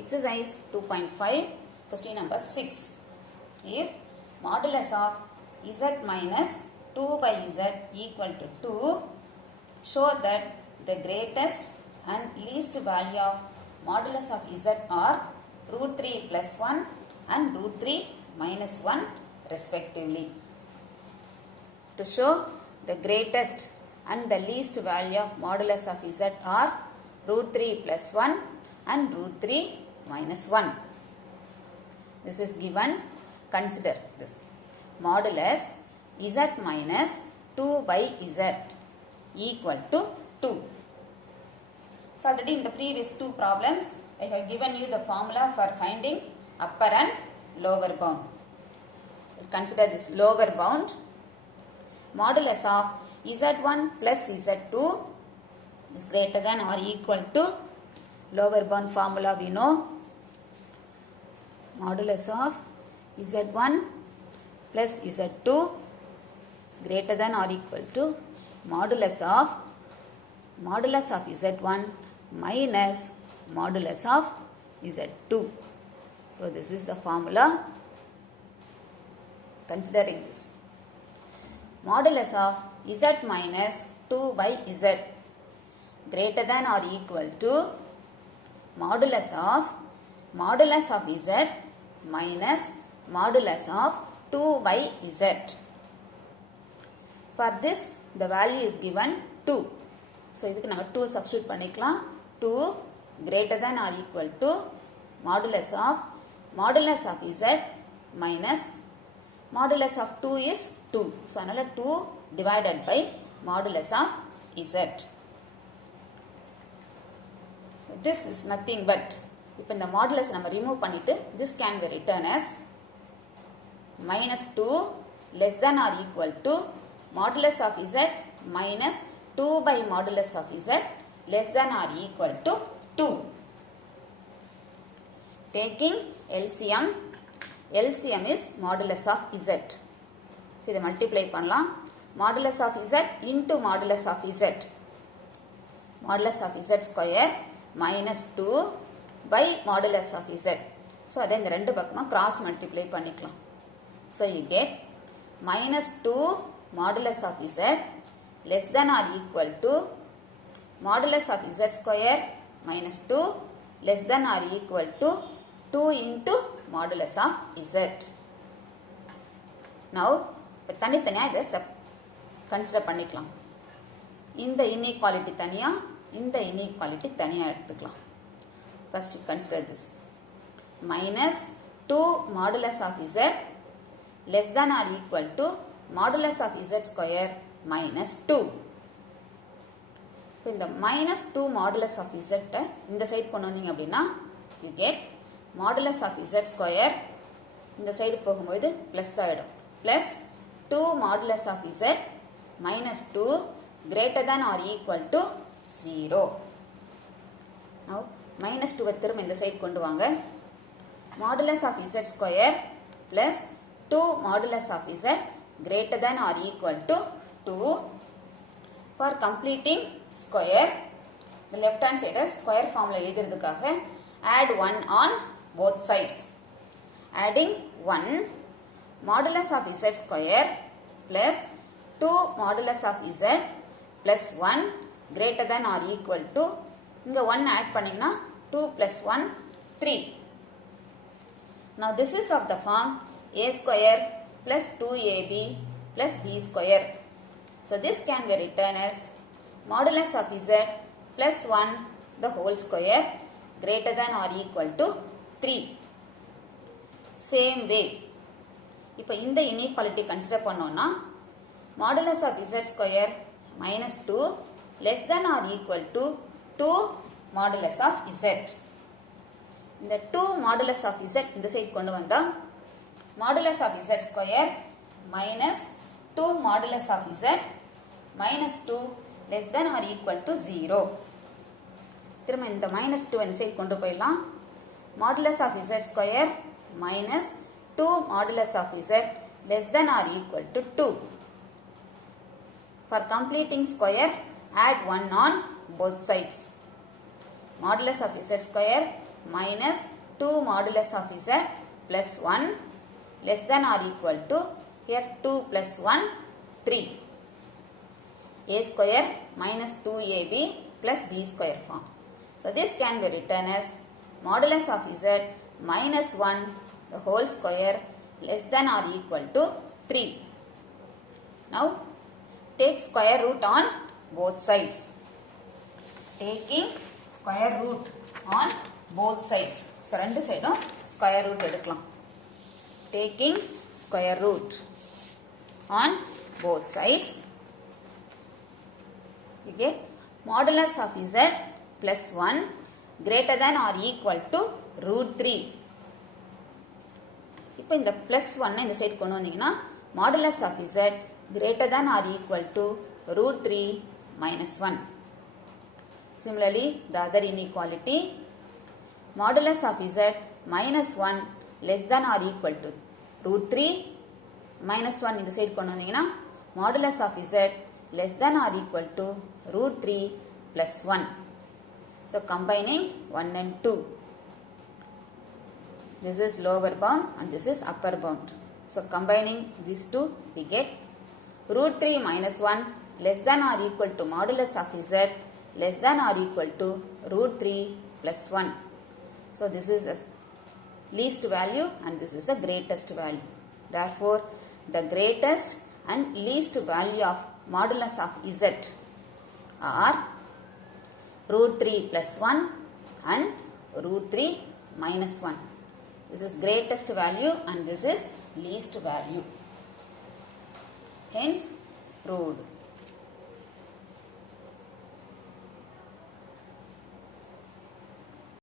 Exercise 2.5, question number 6. If modulus of z minus 2 by z equal to 2, show that the greatest and least value of modulus of z are root 3 plus 1 and root 3 minus 1 respectively. To show the greatest and the least value of modulus of z are root 3 plus 1 and root 3 minus 1. This is given. Consider this. Modulus z minus 2 by z equal to 2. So already in the previous two problems, I have given you the formula for finding upper and lower bound. Consider this lower bound. Modulus of z1 plus z2 is greater than or equal to lower bound formula we know. Modulus of z1 plus z2 is greater than or equal to modulus of z1 minus modulus of z2. So this is the formula. Considering this, modulus of z minus 2 by z greater than or equal to modulus of z minus modulus of 2 by z. For this, the value is given 2. So, இதுக்கு நம்ம 2 substitute பண்ணிக்கலாம். 2 greater than or equal to modulus of z minus modulus of 2 is 2. So, அதனால 2 divided by modulus of z. So, this is nothing but, இப்போ இந்த modulus நம்ம remove பண்ணிட்டு, this can be written as minus 2 less than or equal to modulus of z minus 2 by modulus of z less than or equal to 2. Taking LCM is modulus of z. So, இதை multiply பண்ணலாம். Modulus of z into modulus of z. Modulus of z square minus 2 by modulus of z. So, அதை இந்த ரெண்டு பக்கமா cross multiply பண்ணிக்கலாம். So, you get minus 2 modulus of z less than or equal to modulus of z square minus 2 less than or equal to 2 into modulus of z. Now, தனித்தனியா இதை consider பண்ணிக்கலாம். இந்த inequality தனியா, இந்த inequality தனியா எடுத்துக்கலாம். First, consider this. Minus 2 modulus of z less than or equal to modulus of z square minus 2. இப்போ இந்த minus 2 modulus of z இந்த சைடு கொண்டு வந்தீங்க அப்படின்னா, you get modulus of z square இந்த சைடு போகும்போது plus ஆயிடும். Plus 2 modulus of z minus 2 greater than or equal to 0. Now, minus 2 திரும்ப இந்த சைடு கொண்டு வாங்க. Modulus of z square plus 2 modulus of z greater than or equal to 2. For completing square, the left hand side square formula எழுதுறதுக்காக add 1 on both sides. Adding 1 modulus of z square plus 2 modulus of z plus 1 greater than or equal to, இங்க 1 add பண்ணிங்கன்னா 2 plus 1 3. Now this is of the form a square plus 2ab plus b square. So this can be written as modulus of z plus 1 the whole square greater than or equal to 3. Same way, இப்போ இந்த inequality consider பண்ணோம்னா modulus of z square minus 2 less than or equal to 2 modulus of z. இந்த 2 modulus of z இந்த side கொண்டு வந்தா modulus of z square minus 2 modulus of z minus 2 less than or equal to 0. திரும்ப இந்த minus 2 இந்த side கொண்டு போயிடலாம். Modulus of z square minus 2 modulus of z less than or equal to 2. For completing square, add 1 on both sides. Modulus of z square minus 2 modulus of z plus 1 less than or equal to here 2 plus 1 3. A square minus 2ab plus b square form. So this can be written as modulus of z minus 1 the whole square less than or equal to 3. Now take square root on both sides. Taking square root on both sides. So ரெண்டு சைடும் square root எடுக்கலாம். Taking square root on both sides. You get modulus of z plus 1 greater than or equal to root 3. இப்போ இந்த plus 1 இந்த side கொண்டு வந்தீங்கன்னா modulus of z greater than or equal to root 3 minus 1. Similarly, the other inequality, modulus of z minus 1 less than or equal to root 3 minus 1 இந்த side கொண்டு வந்தீங்கன்னா modulus of z less than or equal to root 3 plus 1. So combining 1 and 2. This is lower bound and this is upper bound. So combining these two we get root 3 minus 1 less than or equal to modulus of z less than or equal to root 3 plus 1. So this is the least value and this is the greatest value. Therefore, the greatest and least value of modulus of z are root 3 plus 1 and root 3 minus 1. This is greatest value and this is least value. Hence, proved.